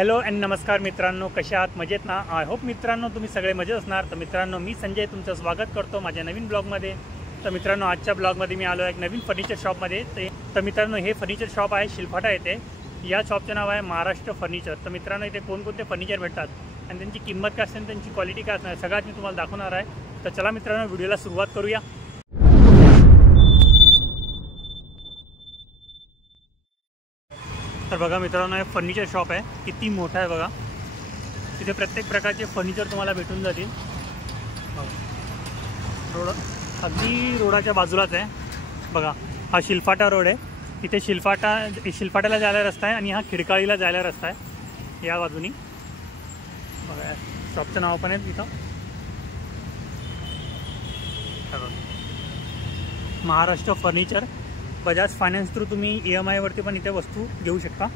Hello and नमस्कार मित्रांनो, कशा आहात? मजेत ना? आय होप मित्रांनो तुम्ही सगळे मजेत असणार. तर मित्रांनो, मी संजय तुमचं स्वागत करतो माझ्या नवीन ब्लॉगमध्ये. तर मित्रांनो, आजच्या ब्लॉगमध्ये मी आलो आहे एक नवीन फर्निचर शॉपमध्ये. तर मित्रांनो, हे फर्निचर शॉप आहे शिलफाटा येथे. या शॉपचं नाव आहे महाराष्ट्र फर्निचर. तर मित्रांनो, इथे कोणकोणते फर्निचर भेटतात आणि त्यांची किंमत काय असते, त्यांची क्वालिटी काय असणार, सगळ्यात मी तुम्हाला दाखवणार आहे. तर चला मित्रांनो, व्हिडिओला सुरुवात करूया. तर बघा मित्रांनो, हे फर्निचर शॉप आहे. किती मोठा आहे बघा. तिथे प्रत्येक प्रकारचे फर्निचर तुम्हाला भेटून जातील. रोड अगदी रोडाच्या बाजूलाच आहे बघा. हा शिलफाटा रोड आहे. तिथे शिलफाट्याला जायला रस्ता आहे आणि हा खिडकाळीला जायला रस्ता आहे या बाजूनी बघा. शॉपचं नाव पण आहे तिथं Maharashtra furniture. Bajaj finance through तुम्ही EMI वरती पण इथे वस्तू घेऊ शकता.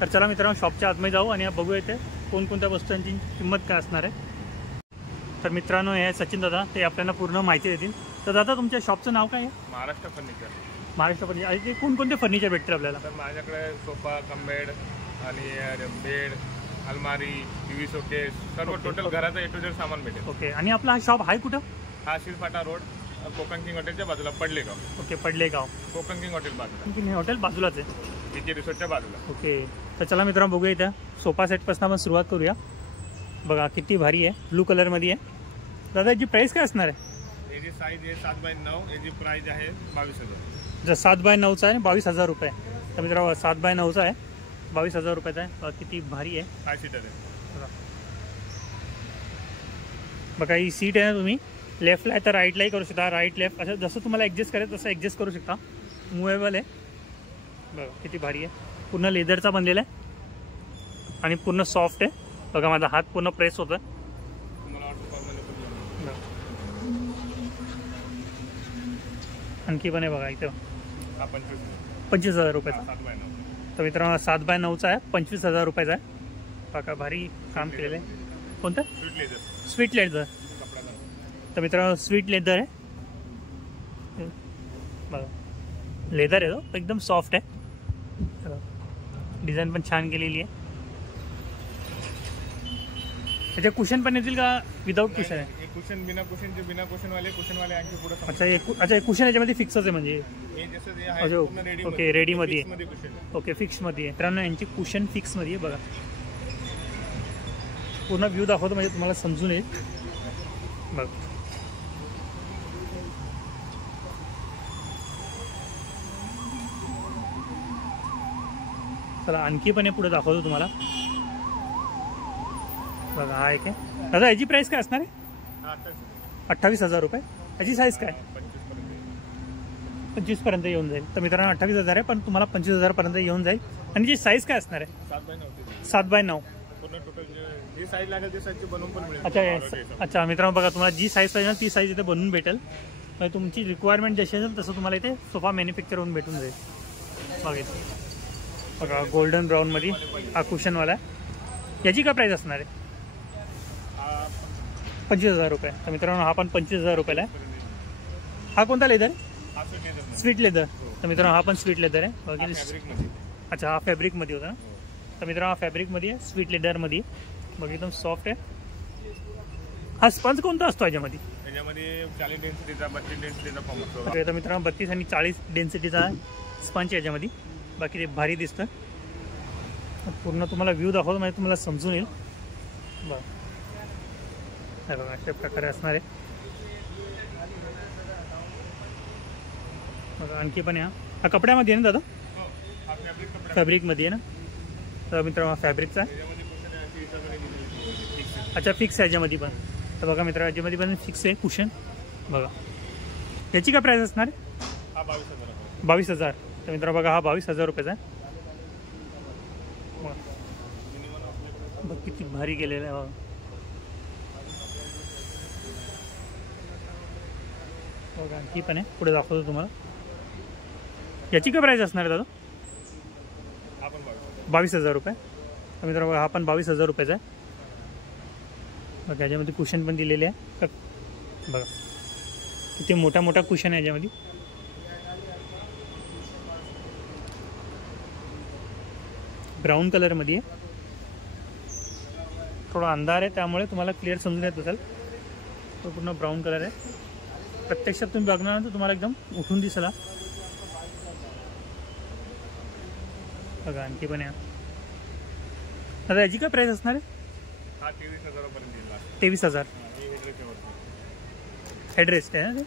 तर चला मित्रांनो, शॉपच्या आतमध्ये जाऊ आणि बघू इथे कोणकोणत्या वस्तूंची किंमत काय असणार आहे. तर मित्रांनो, हे सचिन दादा, ते आपल्याला पूर्ण माहिती देतील. तर दादा, तुमच्या शॉपचं नाव काय आहे? महाराष्ट्र फर्निचर. महाराष्ट्र फर्निचर. आणि ते कोणकोणते फर्निचर भेटतील आपल्याला? तर माझ्याकडे सोफा, कम बेड आणि बेड, अलमारी, टीव्ही शोकेस, सर्व टोटल घराचं A to Z सामान भेटेल. ओके. आणि आपला हा शॉप आहे कुठं? हा शिलफाटा रोड, कोकण किंग हॉटेलच्या बाजूला, Padalegaon. Okay, Padalegaon. Konkan king hotel बाजूला. कोकण किंग हॉटेल बाजूलाच आहे. DK रिसॉर्टच्या बाजूला. ओके. तर चला मित्रांनो, बघूया इथं सोफा सेटपासून आपण सुरुवात करूया. बघा किती भारी आहे, ब्लू कलरमध्ये आहे. दादा, याची प्राईस काय असणार आहे? याची साईज आहे 7x9. याची प्राईज आहे 22,000. जर 7x9चा आहे 22,000 रुपये. तर मित्रांनो, 7x9चा आहे 22,000 रुपयाचा आहे. किती भारी आहे. 5 सीटर आहे बघा. ही सीट आहे ना, तुम्ही लेफ्टला आहे तर राईटलाही करू शकता. राईट लेफ्ट असं जसं तुम्हाला ॲडजस्ट करायचं तसं ॲडजस्ट करू शकता. मुवेबल आहे बघा. किती भारी आहे. पूर्ण लेदरचा बनलेला आहे आणि पूर्ण सॉफ्ट आहे बघा. माझा हात पूर्ण प्रेस होतं. आणखी पण आहे बघा इथं 25,000 रुपयाचा. तर मित्रांनो, 7x9चा आहे 25,000 रुपयाचा आहे बघा. भारी काम केलेलं आहे. कोणतं? Sweet leather. तर मित्रांनो, स्वीट लेदर आहे बघा. लेदर आहे तो, एकदम सॉफ्ट आहे. डिझाईन पण छान केलेली आहे. त्याचे कुशन पण येतील का विदाऊट कुशन आहे? कुशन बिना कुशनचे, बिना कुशनवाले, कुशनवाले आणखी पुढे. अच्छा, हे कुशन याच्यामध्ये फिक्सच आहे म्हणजे? ओके, रेडीमध्ये आहे. ओके, फिक्समध्ये आहे. मित्रांनो, यांची कुशन फिक्समध्ये आहे बघा. पूर्ण व्ह्यू दाखवतो म्हणजे तुम्हाला समजून येईल बघ. चला आणखी पण हे पुढे दाखवतो तुम्हाला बघा. हा एक आहे. दादा, याची प्राईस काय असणार आहे? 28,000 रुपये. याची साईज काय? 25 पर्यंत येऊन जाईल. तर मित्रांनो, 28,000 आहे पण तुम्हाला 25,000 पर्यंत येऊन जाईल. आणि जी साईज काय असणार आहे? 7x9. अच्छा मित्रांनो, बघा तुम्हाला जी साईज पाहिजे ती साईज इथे बनवून भेटेल. म्हणजे तुमची रिक्वायरमेंट जशी असेल तसं तुम्हाला इथे सोफा मॅन्युफॅक्चर होऊन भेटून जाईल बघा. इथे बघा, गोल्डन ब्राऊनमध्ये हा कुशनवाला आहे. याची काय प्राईस असणार आहे? 25,000 रुपये. तर मित्रांनो, हा पण 25,000 रुपयाला आहे. हा कोणता लेदर? Sweet leather. तर मित्रांनो, हा पण स्वीट लेदर आहे. अच्छा, हा फॅब्रिकमध्ये होता. तर मित्रांनो, हा फॅब्रिकमध्ये आहे, स्वीट लेदरमध्ये बघा. एकदम सॉफ्ट आहे. हा स्पंज कोणता असतो याच्यामध्ये? 40 डेन्सिटीचा, 32 डेन्सिटीचा फॉर्म असतो. ओके. तर मित्रांनो, 32 आणि 40 डेन्सिटीचा स्पंज याच्यामध्ये. बाकी ते भारी दिसतं. पूर्ण तुम्हाला व्ह्यू दाखवतो म्हणजे तुम्हाला समजून येईल बघा. बघा, अशा प्रकारे असणार आहे बघा. आणखी पण हा कपड्यामध्ये आहे ना दादा? फॅब्रिकमध्ये आहे ना? तर मित्रांनो, फॅब्रिकचा आहे. अच्छा, फिक्स आहे याच्यामध्ये पण. तर बघा मित्रांनो, याच्यामध्ये पण फिक्स आहे कुशन बघा. याची काय प्राईस असणार आहे? 22,000. तर मित्रांनो, बघा, हा 22,000 रुपयाचा आहे बघ. किती भारी गेलेलं आहे बघा. बघा आणखी पण आहे, पुढे दाखवतो तुम्हाला. याची काय प्राईस असणार आहे दादा? 22,000 रुपये. तर मित्रांनो, हा पण 22,000 रुपयाचा आहे बघा. याच्यामध्ये कुशन पण दिलेले आहे बघा. किती मोठा मोठा कुशन आहे याच्यामध्ये. ब्राउन कलरमध्ये आहे थोडा अंधार आहे त्यामुळे तुम्हाला क्लिअर समजून येत असेल. तो पूर्ण ब्राऊन कलर आहे. प्रत्यक्षात तुम्ही बघणार तर तुम्हाला एकदम उठून दिसला. बघा आणखी पण आहे. आता याची काय प्राईस असणार आहे? हा 23,000 पर्यंत येईल. 23,000. हेडरेस्ट आहे ना ते?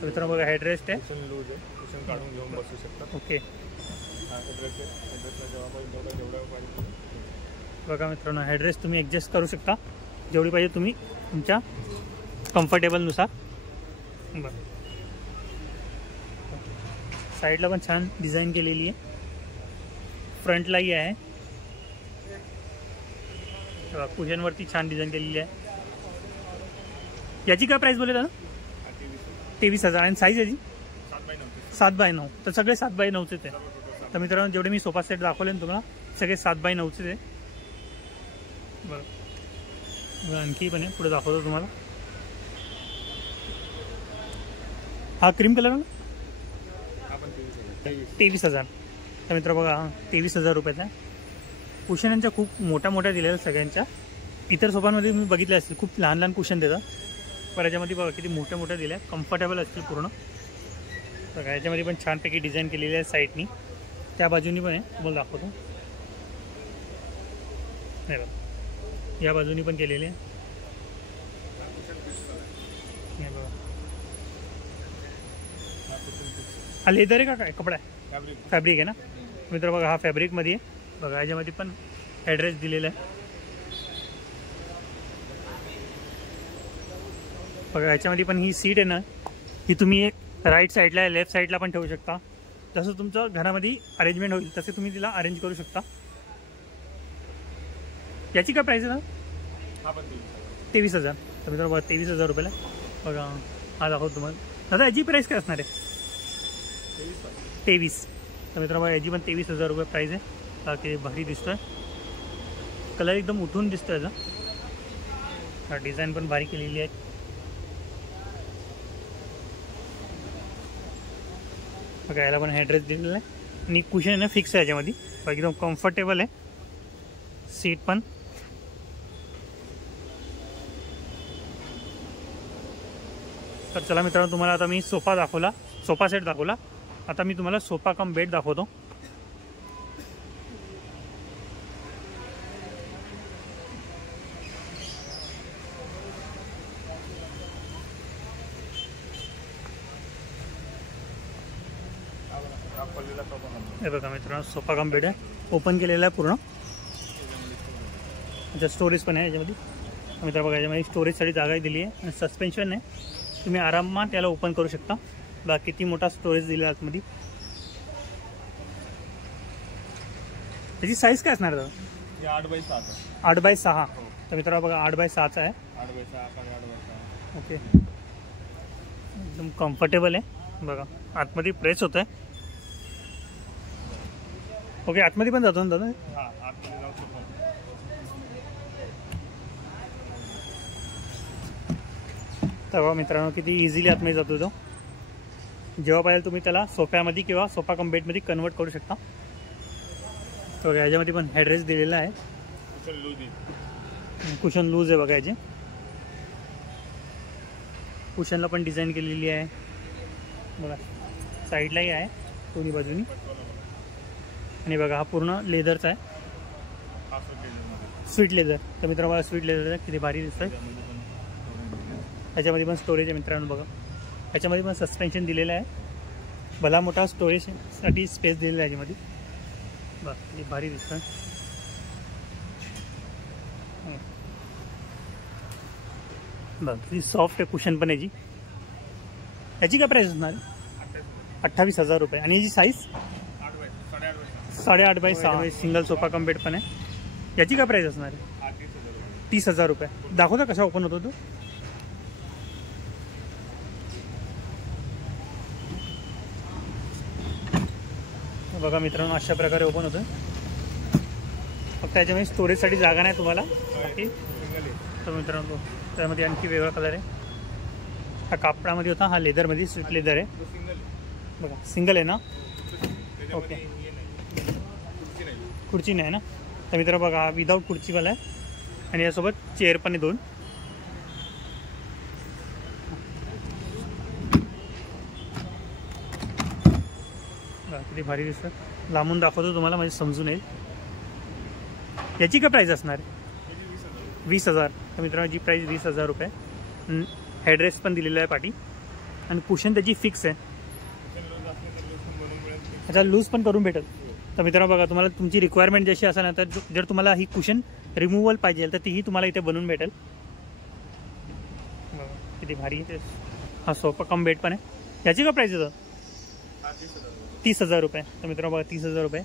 तर मित्रांनो बघा हेडरेस्ट आहे. कुशन लूज आहे, कुशन काढून घेऊन बसू शकता. ओके हा हेडरेस्ट आहे, हेडरेस्टला जेव्हा पाहिजे बघा मित्रांनो हेडरेस्ट तुम्ही ॲडजस्ट करू शकता जेवढी पाहिजे तुम्ही तुमच्या कम्फर्टेबलनुसार. बरं साईडला पण छान डिझाईन केलेली आहे. फ्रंटलाही आहे. कुशनवरती छान डिझाईन केलेली आहे. याची काय प्राईस बोलले दादा? 23,000. आणि साईज याची 7x9. तर सगळे 7x9चे आहे. तर मित्रांनो जेवढे मी सोफा सेट दाखवले ना तुम्हाला सगळे 7x9चे आहे. बरं आणखी पण आहे पुढे दाखवतो तुम्हाला. हा क्रीम कलर ना 23,000. तर मित्र बघा हा 23,000 रुपयाचा आहे. कुशन यांच्या खूप मोठ्या दिलेल्या सगळ्यांच्या. इतर सोफांमध्ये मी बघितले असतील खूप लहान कुशन देतात, पण याच्यामध्ये बघा किती मोठ्या दिल्या. कम्फर्टेबल असतील पूर्ण. बघा याच्यामध्ये पण छानपैकी डिझाईन केलेली आहे साईडनी. त्या बाजूनी पण आहे तुम्हाला दाखवतो. हे बघा या बाजूनी पण केलेली आहे. हे बघा हा लेदर आहे का काय कपडा आहे? फॅब्रिक आहे ना मित्र. बघा हा फॅब्रिकमध्ये आहे. बघा याच्यामध्ये पण ॲड्रेस दिलेला आहे. बघा याच्यामध्ये पण ही सीट आहे ना ही तुम्ही राईट साईडला लेफ्ट साईडला पण ठेवू शकता. जसं तुमचं घरामध्ये अरेंजमेंट होईल तसे तुम्ही तिला अरेंज करू शकता. याची काय प्राईस आहे ना? 23,000. तर मित्रांनो बघा 23,000 रुपयाला. बघा हा दाखवतो तुम्हाला. दादा याची प्राईस काय असणार आहे? 23. तर मित्रांनो याची पण 23,000 रुपये प्राईस आहे. बाकी भारी दिसतोय. कलर एकदम उठून दिसतोय याचा. हा डिझाईन पण भारी केलेली आहे. बघा याला पण हेडरेस्ट दिलेला आहे आणि कुशन आहे ना फिक्स आहे याच्यामध्ये. एकदम कम्फर्टेबल आहे. सीट पण तर चला मित्रांनो तुम्हाला आता मी सोफा सेट दाखवला. आता मी तुम्हाला सोफा कम बेड दाखवतो. हे बघा मित्रांनो सोफा कम बेड आहे. ओपन केलेला आहे पूर्ण. अच्छा स्टोरेज पण आहे याच्यामध्ये. मित्रांनो बघा याच्यामध्ये स्टोरेजसाठी जागा दिली आहे आणि सस्पेन्शन आहे. तुम्ही आरामात त्याला ओपन करू शकता. बघा किती मोठा स्टोरेज दिला आहे आतमध्ये. त्याची साईज काय असणार दादा? 8x6. 8x6. तर मित्रांनो बघा 8x6चा आहे. 8x6 8x6. ओके एकदम कम्फर्टेबल आहे. बघा आतमध्ये प्रेस होत आहे. ओके आतमध्ये पण जातो ना दादा? हां आतमध्ये जाऊ शकतो. तेव्हा मित्रांनो किती इझिली आतमध्ये जातो तो. जेव्हा पाहिजे तुम्ही त्याला सोफ्यामध्ये किंवा सोफा कम बेडमध्ये कन्वर्ट करू शकता. बघा याच्यामध्ये पण हेडरेस्ट दिलेला आहे. कुशन लूज आहे बघा याची. कुशनला पण डिझाईन केलेली आहे. बघा साईडलाही आहे दोन्ही बाजूनी. आणि बघा हा पूर्ण लेदरचा आहे. Sweet leather. तर मित्रांनो बघा स्वीट लेदर किती भारी दिसत आहे. याच्यामध्ये पण स्टोरेज आहे मित्रांनो. बघा याच्यामध्ये पण सस्पेन्शन दिलेलं आहे. भला मोठा स्टोरेजसाठी स्पेस दिलेला आहे याच्यामध्ये. बघा किती भारी दिसतं. बघा किती सॉफ्ट आहे कुशन पण याची. याची काय प्राईस असणार? 28,000 रुपये. आणि याची size 8.5x6 single sofa cum bed पण आहे. याची काय प्राईस असणार आहे? 30,000 रुपये. दाखवता कसा ओपन होतो तो? बघा मित्रांनो अशा प्रकारे ओपन होतं. फक्त याच्यामध्ये स्टोरेजसाठी जागा नाही तुम्हाला बाकी. तर मित्रांनो त्यामध्ये आणखी वेगळा कलर आहे. हा कापडामध्ये होता, हा लेदरमध्ये स्वीट लेदर आहे. बघा सिंगल आहे ना. ओके खुर्ची नाही ना. तर मित्रांनो बघा विदाऊट खुर्चीवाला आहे. आणि यासोबत चेअर पण आहे 2. किती भारी दिसतं. लांबून दाखवतो तुम्हाला म्हणजे समजून येईल. याची काय प्राईस असणार आहे? 20,000. तर मित्रांनो जी प्राईस 20,000 रुपये. हेडरेस्ट पण दिलेला आहे पाठी आणि कुशन त्याची फिक्स आहे. अच्छा, लूज पण करून भेटेल. तर मित्रांनो बघा, तुम्हाला तुमची रिक्वायरमेंट जशी असेल ना, तर जर तुम्हाला ही कुशन रिमूव्हल पाहिजे तर तीही तुम्हाला इथे बनवून भेटेल. किती भारी. हा सोफा कम बेड पण आहे. याची काय प्राईस आहे? 30,000 रुपये. तर मित्रांनो बघा 30,000 रुपये.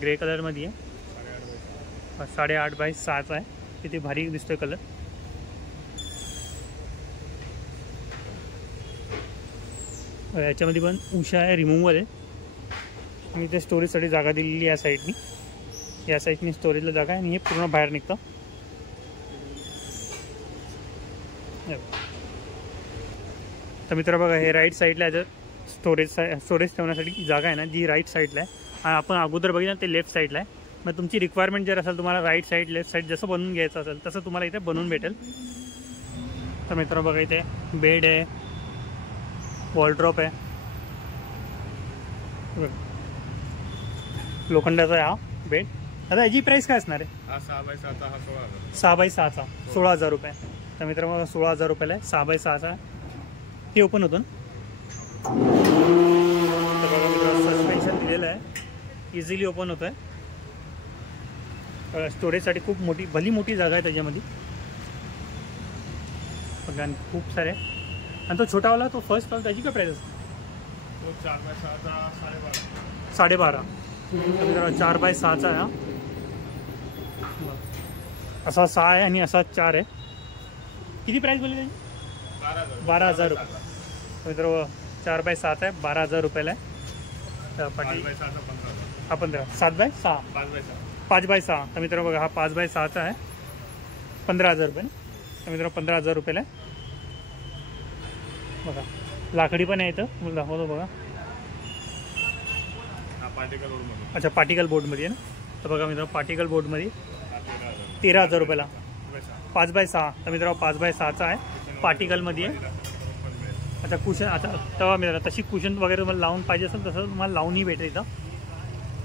ग्रे कलरमध्ये आहे. 8.5 बाय 6 आहे. किती भारी दिसतोय कलर. याच्यामध्ये पण उषा आहे, रिमूव्हल आहे. आणि इथे स्टोरेजसाठी जागा दिलेली या साईडनी. या साईडनी स्टोरेजला जागा आहे आणि हे पूर्ण बाहेर निघतं. तर मित्र बघा, हे राईट साईडला जर स्टोरेज ठेवण्यासाठी जागा आहे ना, जी राईट साईडला आहे. आणि आपण अगोदर बघितलं ते लेफ्ट साईडला आहे. मग तुमची रिक्वायरमेंट जर असेल, तुम्हाला राईट साईड लेफ्ट साईड जसं बनवून घ्यायचं असेल तसं तुम्हाला इथे बनवून भेटेल. तर मित्र बघा, इथे बेड आहे, वॉलड्रॉप आहे, लोखंडाचा आहे हा बेड. आता याची प्राईस काय असणार आहे? 6 बाय 6चा हा 16,000. 6 बाय 6चा 16,000 रुपये. तर मित्रांनो 16,000 रुपयाला आहे. 6 बाय 6चा हे ओपन होतो ना. तर बघा मित्रांनो, सस्पेन्शन दिलेलं आहे, इझिली ओपन होतं आहे. स्टोरेजसाठी खूप भली मोठी जागा आहे त्याच्यामध्ये. बघा खूप सारे. आणि तो छोटावाला, तो फर्स्ट स्टॉल, त्याची काय प्राईस असते? तो 4 बाय 6चा 12,500. 12,500. तर 4 बाय 6चा आहे. असा 6 आहे आणि असा 4 आहे. किती प्राईस बोलली त्याची? 12,000 रुपये. मित्र 4 बाय 7 आहे, 12,000 रुपयाला आहे. तर पाठी हा 15. 7 बाय 6. 5 बाय 6. तर मित्र बघा, हा 5 बाय 6चा आहे, 15,000 रुपये. तर मित्र 15,000 रुपयाला आहे. बघा लाकडी पण आहे इथं, तुम्हाला दाखवतो बघा. अच्छा, पार्टिकल बोर्डमध्ये आहे ना. तर बघा मित्र, पार्टिकल बोर्डमध्ये 13,000 रुपयाला 5 बाय 6. तर मित्र 5 बाय 6चा आहे, पार्टिकलमध्ये आहे. अच्छा, कुशन. आता तेव्हा मित्र तशी कुशन वगैरे तुम्हाला लावून पाहिजे असेल तसं तुम्हाला लावूनही भेटेल इथं.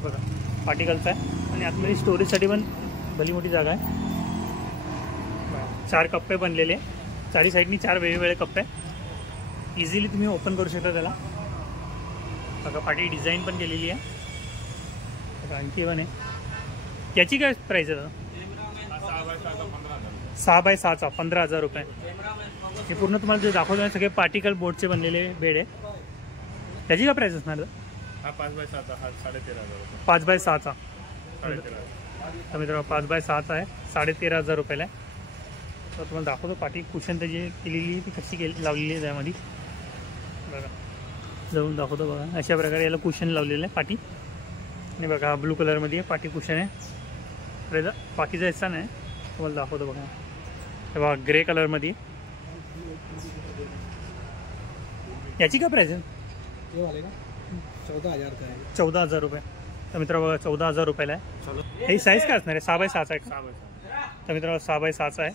बघा पार्टिकलचा आहे आणि आतमध्ये स्टोरेजसाठी पण भली मोठी जागा आहे. 4 कप्पे बनलेले, चारी साईडनी 4 वेगवेगळे कप्पे. इझिली तुम्ही ओपन करू शकता त्याला. बघा पाठी डिझाईन पण केलेली आहे. बघा आणखी पण आहे. याची काय प्राईस आहे? 6 बाय 6चा 15,000 रुपये. हे पूर्ण तुम्हाला जे दाखवतो आहे सगळे पार्टिकल बोर्डचे बनलेले बेड आहे. त्याची काय प्राईस असणार? 5 बाय 6चा 13,500. 5 बाय 6चा. तर मित्रांनो 5 बाय 6चा आहे, 13,500 रुपयाला आहे. तर तुम्हाला दाखवतो पाठी कुशन त्याची केलेली ती कशी लावलेली आहे त्यामध्ये. बघा जाऊन दाखवतो. बघा अशा प्रकारे याला कुशन लावलेलं आहे पाठी. आणि बघा ब्लू कलरमध्ये आहे पाठी कुशन आहे. बाकीचा हिस्सा नाही, तुम्हाला दाखवतो. बघा हे बघा ग्रे कलरमध्ये. याची काय प्राईस आहे? 14,000 रुपये. तर मित्र बघा 14,000 रुपयाला आहे. ही साईज काय असणार आहे? 6 बाय 6चा आहे. तर मित्रांनो 6 बाय 6चा आहे.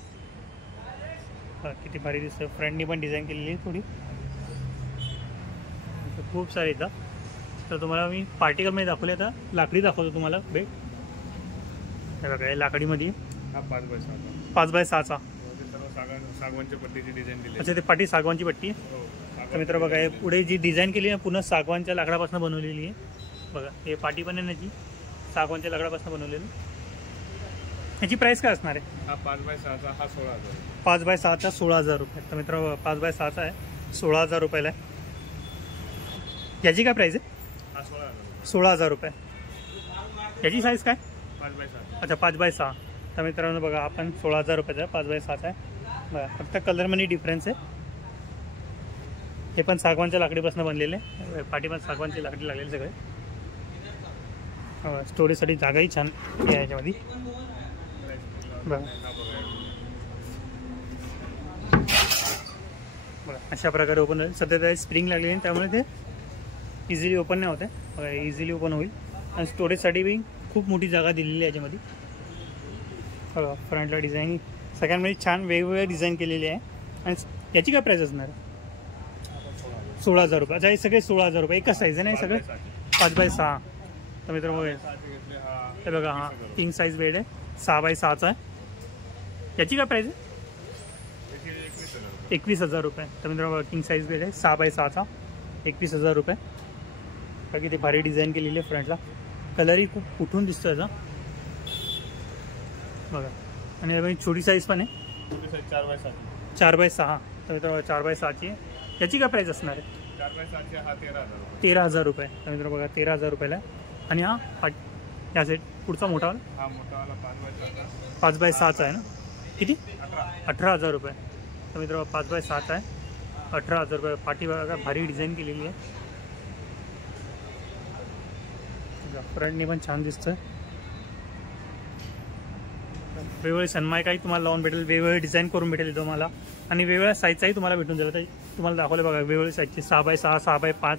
किती भारी दिसतं. फ्रंटनी पण डिझाईन केलेली आहे थोडी. खूप सारे इथं. तर तुम्हाला मी पार्टिकलमध्ये दाखवले, आता लाकडी दाखवतो तुम्हाला बेड. हे बघा हे लाकडीमध्ये 5 बाय 6. 5 बाय 6चा. सागवानच्या पट्टीची डिझाईन दिली. अच्छा, ते पाठी सागवानची पट्टी आहे. तर मित्र बघा हे पुढे जी डिझाईन केली आहे पुन्हा सागवानच्या लाकडापासून बनवलेली आहे. बघा हे पाठी पण आहे ना, जी सागवानच्या लाकडापासून बनवलेली. ह्याची प्राईस काय असणार आहे? 5 बाय 6चा 16,000. 5 बाय 6चा 16,000 रुपये. तर मित्र 5 बाय 6चा आहे, 16,000 रुपयाला आहे. याची काय प्राईस आहे? 16,000 रुपये. याची साईज काय? 5 बाय 6. अच्छा 5 बाय 6. तर मित्रांनो बघा आपण 16,000 रुपयाचा आहे, 5 बाय 6चा आहे. बघा फक्त कलरमध्ये डिफरन्स आहे. हे पण सागवानच्या लाकडीपासून बनलेले आहे. पाठी पण सागवानची लाकडी लागलेली सगळे. स्टोरेजसाठी जागाही छान आहे याच्यामध्ये. बघा बघा अशा प्रकारे ओपन होईल. सध्या त्या स्प्रिंग लागलेली आहे त्यामुळे ते इझिली ओपन नाही होते. बघा इझिली ओपन होईल. आणि स्टोरेजसाठी बी खूप मोठी जागा दिलेली आहे याच्यामध्ये. बघा फ्रंटला डिझाईन सगळ्यांमध्ये छान वेगवेगळे डिझाईन केलेली आहे. आणि याची काय प्राईस असणार? 16,000 रुपये. अच्छा हे सगळे 16,000 रुपये. एकच साईज आहे ना हे सगळे? 5x6. तर मित्र बघा हे बघा हां किंग साईज बेड आहे 6x6चा आहे. याची काय प्राईस आहे? 21,000 रुपये. तर मित्र बघा किंग साईज बेड आहे 6x6चा 21,000 रुपये. बाकी ते भारी डिझाईन केलेली आहे फ्रंटला. कलरही खूप उठून दिसतो याचा बघा. आणि छोटी साईज पण आहे 4x6. तर मित्र 4x6ची आहे. याची काय प्राईस असणार आहे? 4x6 हा 13,000 रुपये. तर मित्र बघा 13,000 रुपयाला आहे. आणि हा या साईड पुढचा मोठावाला हा मोठावाला 5x6चा आहे ना? किती? 18,000 रुपये. तर मित्र 5x6चा आहे 18,000 रुपये. पाठी बघा भारी डिझाईन केलेली आहे. फ्रंटनी पण छान दिसतंय. वेगवेगळे सनमायकाही तुम्हाला लावून भेटेल. वेगवेगळे डिझाईन करून भेटेल तुम्हाला. आणि वेगवेगळ्या साईजचाही तुम्हाला भेटून जाईल. तर तुम्हाला दाखवले बघा वेगवेगळे साईजचे 6x6 6x5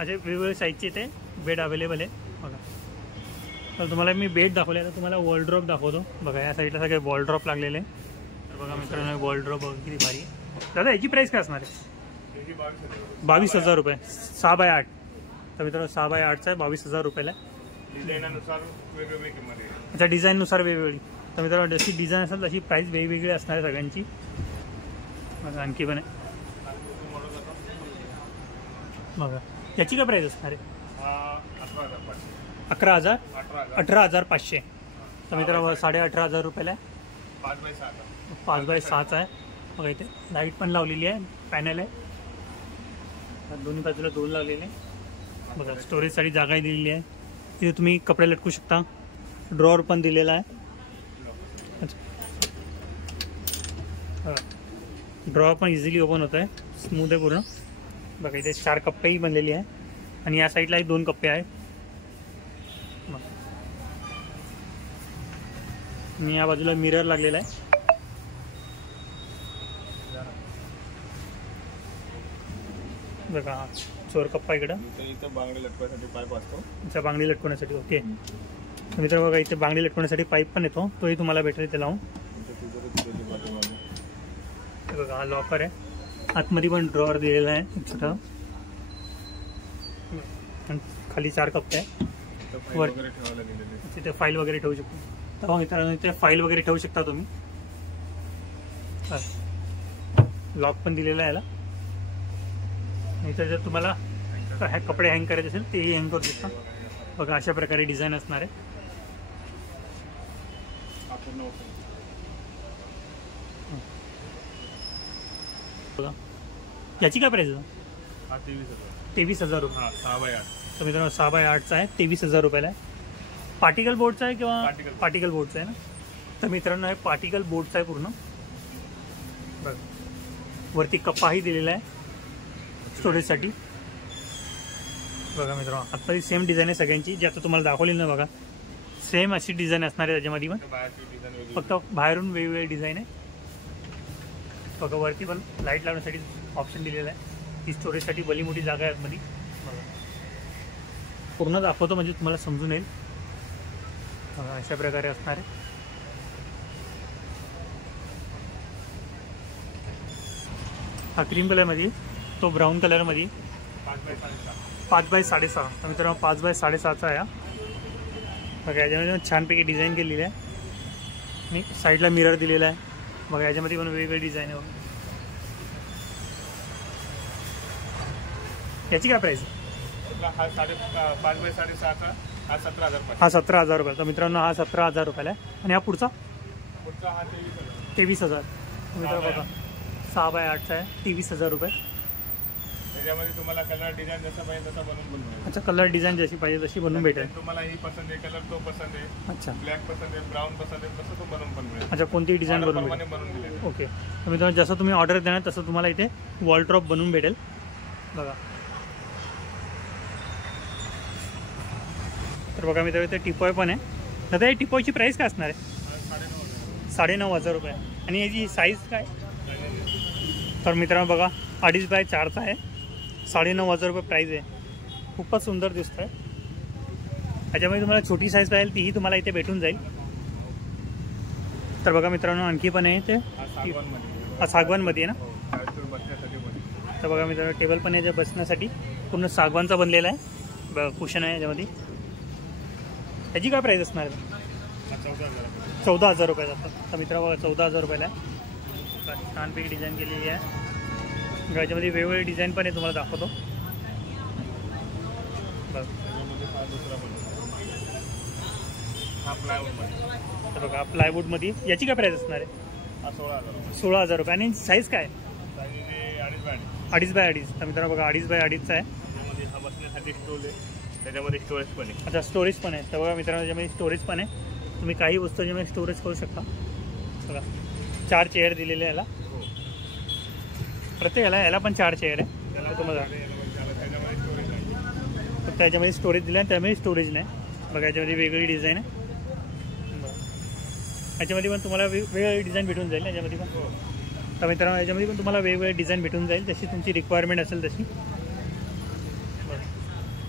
असे वेगवेगळे साईजचे ते बेड अवेलेबल आहे बघा. तर तुम्हाला मी बेड दाखवले. आता तुम्हाला वॉलड्रॉप दाखवतो बघा. या साईडला सगळे वॉलड्रॉप लागलेले आहे. तर बघा मित्रांनो वॉलड्रॉप बघा किती भारी आहे. दादा याची प्राईस काय असणार आहे? 22,000 रुपये 6x8. तर मित्रांनो 6x8चा आहे 22,000 रुपयाला. डिझाईननुसार वेगवेगळी किंमत आहे. अच्छा डिझाईननुसार वेगवेगळी. तर मित्रांनो जशी डिझाईन असेल तशी प्राईस वेगवेगळी असणार आहे सगळ्यांची. आणखी पण आहे बघा. याची काय प्राईस असणार आहे? 18,500. तर मित्रांनो 18,500 रुपयाला आहे. 5x6चा आहे बघा. इथे लाईट पण लावलेली आहे. पॅनल आहे दोन्ही बाजूला 2 लावलेले बघा. स्टोरेजसाठी जागाही दिलेली आहे. तिथे तुम्ही कपडे लटकू शकता. ड्रॉवर पण दिलेला आहे. ड्रॉवर पण इझिली ओपन होत आहे. स्मूथ आहे पूर्ण बघा. इथे 4 कप्पेही बनलेली आहे. आणि या साईडलाही 2 कप्पे आहेत. आणि या बाजूला मिरर लागलेला आहे बघा. हा चोर कप्पा इकडं. इथं बांगडी लटकवण्यासाठी पाईप असतो. अच्छा बांगडी लटकवण्यासाठी. ओके मित्र बघा इथे बांगडी लटकवण्यासाठी पाईप पण येतो. तोही तुम्हाला भेटेल इथे लावून. बघा हा लॉकर आहे. आतमध्ये पण ड्रॉवर दिलेला आहे छोटा. खाली 4 कप्पे आहे. वर तिथे फाईल वगैरे ठेवू शकतो. तर मित्रांनो इथे फाईल वगैरे ठेवू शकता तुम्ही. लॉक पण दिलेला आहे याला. इथं जर तुम्हाला कपडे हँग करायचे असेल तेही हँग करू शकता बघा. अशा प्रकारे डिझाईन असणार आहे. बघा याची काय प्राईस आहे? 23,000 रुपये. 6x8. तर मित्रांनो 6x8चा आहे 23,000 रुपयाला आहे. पार्टिकल बोर्डचा आहे किंवा पार्टिकल बोर्डचा आहे ना? तर मित्रांनो हे पार्टिकल बोर्डचा आहे पूर्ण बघा. वरती कप्पाही दिलेला आहे स्टोरेजसाठी बघा. मित्रांनो आत्ताची सेम डिझाईन आहे सगळ्यांची जी आता तुम्हाला दाखवली ना बघा. सेम अशी डिझाईन असणार आहे त्याच्यामध्ये पण. फक्त बाहेरून वेगवेगळी डिझाईन आहे बघा. वरती पण लाईट लावण्यासाठी ऑप्शन दिलेला आहे. ही स्टोरेजसाठी भली मोठी जागा आहे आतमध्ये बघा. पूर्ण दाखवतो म्हणजे तुम्हाला समजून येईल बघा. अशा प्रकारे असणार आहे. हा क्रीम कलरमध्ये तो ब्राऊन कलरमध्ये 5x6. तर मित्रांनो 5x6चा आहे बघा. याच्यामध्ये छानपैकी डिझाईन केलेली आहे. आणि साईडला मिरर दिलेला आहे बघा. याच्यामध्ये पण वेगवेगळी डिझाईन आहे. याची काय प्राईस? हा 5x6चा हा 17,000. हा 17,000 रुपये. तर मित्रांनो हा 17,000 रुपयाला आहे. आणि हा पुढचा हा 23,000. मित्रांनो बघा 6x8चा आहे 23,000 रुपये. त्याच्यामध्ये तुम्हाला कलर डिझाईन जसा पाहिजे तसा बनवून मिळेल. अच्छा कलर डिझाईन जशी पाहिजे तशी बनवून भेटेल. तुम्हाला ही पसंत आहे कलर तो पसंत आहे. अच्छा ब्लॅक पसंत आहे ब्राऊन पसंत आहे तसं तो बनवून पण मिळेल. अच्छा कोणतीही डिझाईन बनवून भेटेल. दिलेलं. ओके. तर मित्रांनो जसं तुम्ही ऑर्डर देणार तसं तुम्हाला इथे वॉलड्रॉप बनवून भेटेल बघा. तर बघा मित्रांनो इथे टिपॉय पण आहे. दादा या टिपॉयची प्राईस काय असणार आहे? 9,500 रुपये. आणि याची साईज काय? तर मित्रांनो बघा 2.5x4चा आहे 9,500 रुपये प्राईज आहे. खूपच सुंदर दिसत आहे. त्याच्यामध्ये तुम्हाला छोटी साईज पाहिजे तीही तुम्हाला इथे भेटून जाईल तर बघा मित्रांनो आणखी पण आहे ते हा सागवानमध्ये. हा सागवानमध्ये आहे ना. हो, चाळीस बसण्यासाठी पण. तर बघा मित्रांनो टेबल पण आहे बसण्यासाठी पूर्ण सागवानचा बनलेला आहे. बघा कुशन आहे याच्यामध्ये. त्याची काय प्राईस असणार आहे? हा 14,000. 14,000 रुपये जातात. तर मित्रांनो बघा 14,000 रुपयाला आहे. छानपैकी डिझाईन केलेली आहे. याच्यामध्ये वेगवेगळे डिझाईन पण आहे, तुम्हाला दाखवतो. बघा त्याच्यामध्ये हा दुसरा पण आहे. हा प्लायवूडमध्ये. तर बघा प्लायवूडमध्ये याची काय प्राईस असणार आहे? हा 16,000. 16,000 रुपये. आणि साईज काय? Size 2.5 by 2.5. 2.5 बाय 2.5. तर मित्रांनो बघा 2.5 बाय 2.5चा आहे. त्यामध्ये हा बसण्यासाठी स्टूल आहे, त्याच्यामध्ये स्टोरेज पण आहे. अच्छा स्टोरेज पण आहे. तर बघा मित्रांनो त्याच्यामध्ये स्टोरेज पण आहे. तुम्ही काही वस्तू त्याच्यामध्ये स्टोरेज करू शकता. बघा 4 चेअर दिलेले याला. हो. प्रत्येक याला पण 4 चेअर आहे. त्याला तुम्हाला त्याच्यामध्ये स्टोरेज आहे. फक्त याच्यामध्ये स्टोरेज दिलं आहे, त्यामध्ये स्टोरेज नाही. बघा याच्यामध्ये वेगवेगळी डिझाईन आहे. बघा याच्यामध्ये पण तुम्हाला वेगवेगळी डिझाईन भेटून जाईल याच्यामध्ये पण. हो. तर मित्रांनो याच्यामध्ये पण तुम्हाला वेगवेगळे डिझाईन भेटून जाईल, जशी तुमची रिक्वायरमेंट असेल तशी.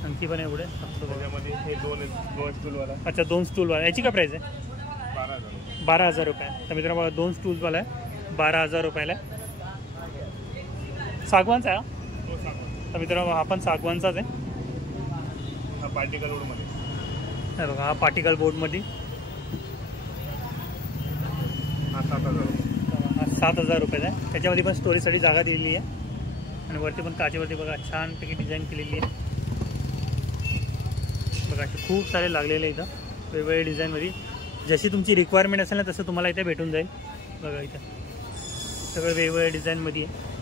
आणखी पण आहे पुढे. त्याच्यामध्ये हे दोन स्टूलवाला. अच्छा 2 स्टूलवाला. याची काय प्राईस आहे? 12,000. 12,000 रुपये. तर मित्रांनो बघा 2 स्टूलवाला आहे, 12,000 रुपयाला आहे. सागवानचा आहे हा? हो सागवान. तर मित्रांनो हा पण सागवानचाच आहे. हा पार्टिकल वूडमध्ये. हे बघा हा पार्टिकल बोर्डमध्ये. हा 7,000. हा 7,000 रुपयाचा आहे. त्याच्यामध्ये पण स्टोरेजसाठी जागा दिलेली आहे. आणि वरती पण काचेवरती बघा छानपैकी डिझाईन केलेली आहे. बघा असे खूप सारे लागलेले इथं वेगवेगळ्या डिझाईनमध्ये. जशी तुमची रिक्वायरमेंट असेल ना तसं तुम्हाला इथे भेटून जाईल. बघा इथं सगळं वेगवेगळ्या डिझाईनमध्ये आहे.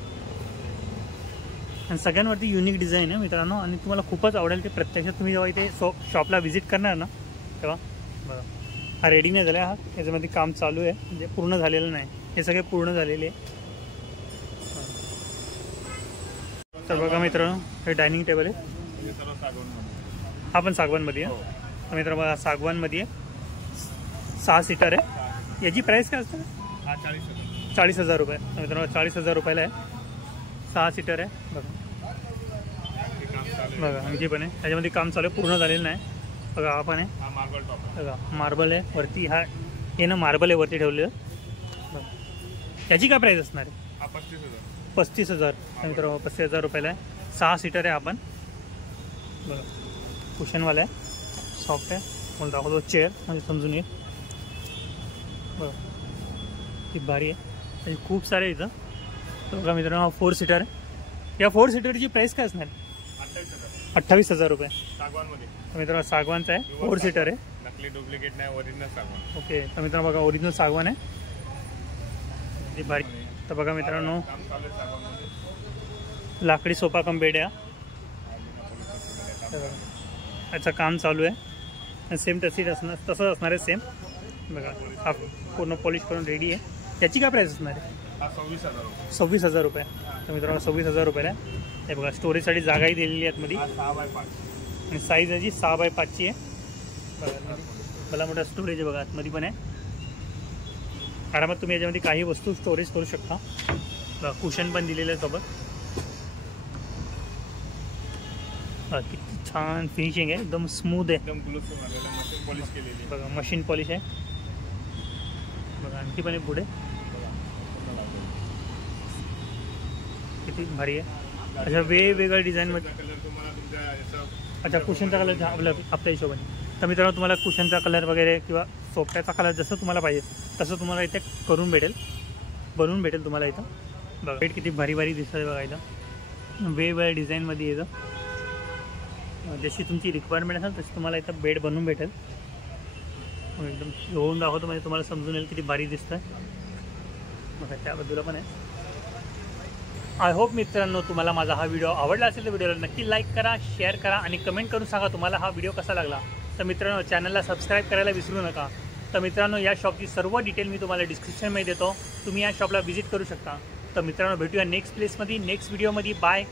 आणि सगळ्यांवरती युनिक डिझाईन आहे मित्रांनो. आणि तुम्हाला खूपच आवडेल ते. प्रत्यक्षात तुम्ही जेव्हा इथे शॉपला व्हिजिट करणार ना तेव्हा. बघा हा रेडी नाही झाला. हा याच्यामध्ये काम चालू आहे, म्हणजे पूर्ण झालेलं नाही. हे सगळे पूर्ण झालेले आहे. तर बघा मित्रांनो हे डायनिंग टेबल आहे. हे सर्व सागवानमध्ये. हा पण सागवानमध्ये आहे. हो. तर मित्रांनो बघा सागवानमध्ये आहे. 6 सीटर आहे. याची प्राईस काय असतं? हा 40,000. 40,000 रुपये. तर मित्रांनो 40,000 रुपयाला आहे. 6 सीटर आहे. बघा हे काम चालू आहे. बघा आणखी पण आहे. त्याच्यामध्ये काम चालू आहे, पूर्ण झालेलं नाही. बघा हा पण आहे. हा मार्बल टॉप आहे. बघा मार्बल आहे वरती. हा हे ना मार्बल आहे वरती ठेवलेलं. बघा याची काय प्राईस असणार आहे? हा 35,000. 35,000. तर मित्रांनो 35,000 रुपयाला आहे. 6 सीटर आहे. आपण बघा कुशनवाला आहे, सॉफ्ट आहे. मला दाखवतो चेअर म्हणजे समजून येईल. बघा ती भारी आहे. आणि खूप सारे इथं. तर बघा मित्रांनो 4 सीटर आहे. या 4 सीटरची प्राईस काय असणार? 28,000. 28,000 रुपये. सागवानमध्ये. तर मित्रांनो सागवानचा आहे. 4 सीटर आहे. नकली डुप्लिकेट नाही, ओरिजिनल सागवान. ओके. तर मित्रांनो बघा ओरिजिनल सागवान आहे. ती भारी. तर बघा मित्रांनो काम चालू आहे सागवानमध्ये. लाकडी सोफा कम बेड आहे. याचं काम चालू आहे. सेम तशीच असणार, तसंच असणार आहे सेम. बघा हा पूर्ण पॉलिश करून रेडी आहे. याची काय प्राईस असणार आहे? हा 26,000. 26,000 रुपये. तर मित्रांनो 26,000 रुपयाला आहे. हे बघा स्टोरेजसाठी जागाही दिलेली आहे आतमध्ये. हा 6 बाय 5. आणि साईज याची 6 बाय 5ची आहे. बघा भला मोठा स्टोरेज आहे. बघा आतमध्ये पण आहे. आरामात तुम्ही याच्यामध्ये काही वस्तू स्टोरेज करू शकता. बघा कुशन पण दिलेलं आहे सोबत. किती छान फिनिशिंग आहे, एकदम स्मूथ आहे. एकदम ग्लोस मारलेला, मशीन पॉलिश केलेली. बघा मशीन पॉलिश आहे. बघा आणखी पण आहे पुढे. किती भारी आहे. अच्छा वेगवेगळ्या डिझाईनमध्ये. कलर तुम्हाला तुमच्या याचा. अच्छा कुशनचा कलर आपल्या हिशोबाने. तर मित्रांनो तुम्हाला कुशनचा कलर वगैरे किंवा सोफ्याचा कलर जसं तुम्हाला पाहिजे तसं तुम्हाला इथे करून भेटेल, बनवून भेटेल तुम्हाला इथं. बघा बेड किती भारी भारी दिसत आहे. बघा इथं वेगवेगळ्या डिझाईनमध्ये येतं. जशी तुमची रिक्वायरमेंट असेल तशी तुम्हाला इथं बेड बनवून भेटेल. एकदम घेऊन दाखवतो म्हणजे तुम्हाला समजून येईल किती भारी दिसतं. बघा त्या बाजूला पण आहे. आय होप मित्रांनो तुम्हाला माझा हा व्हिडिओ आवडला असेल तर व्हिडिओला नक्की लाईक करा, शेअर करा आणि कमेंट करून सांगा तुम्हाला हा व्हिडिओ कसा लागला. तर मित्रांनो चॅनलला सबस्क्राईब करायला विसरू नका. तर मित्रांनो या शॉपची सर्व डिटेल मी तुम्हाला डिस्क्रिप्शनमध्ये देतो. तुम्ही या शॉपला व्हिजिट करू शकता. तर मित्रांनो भेटूया नेक्स्ट प्लेसमध्ये, नेक्स्ट व्हिडिओमध्ये. बाय.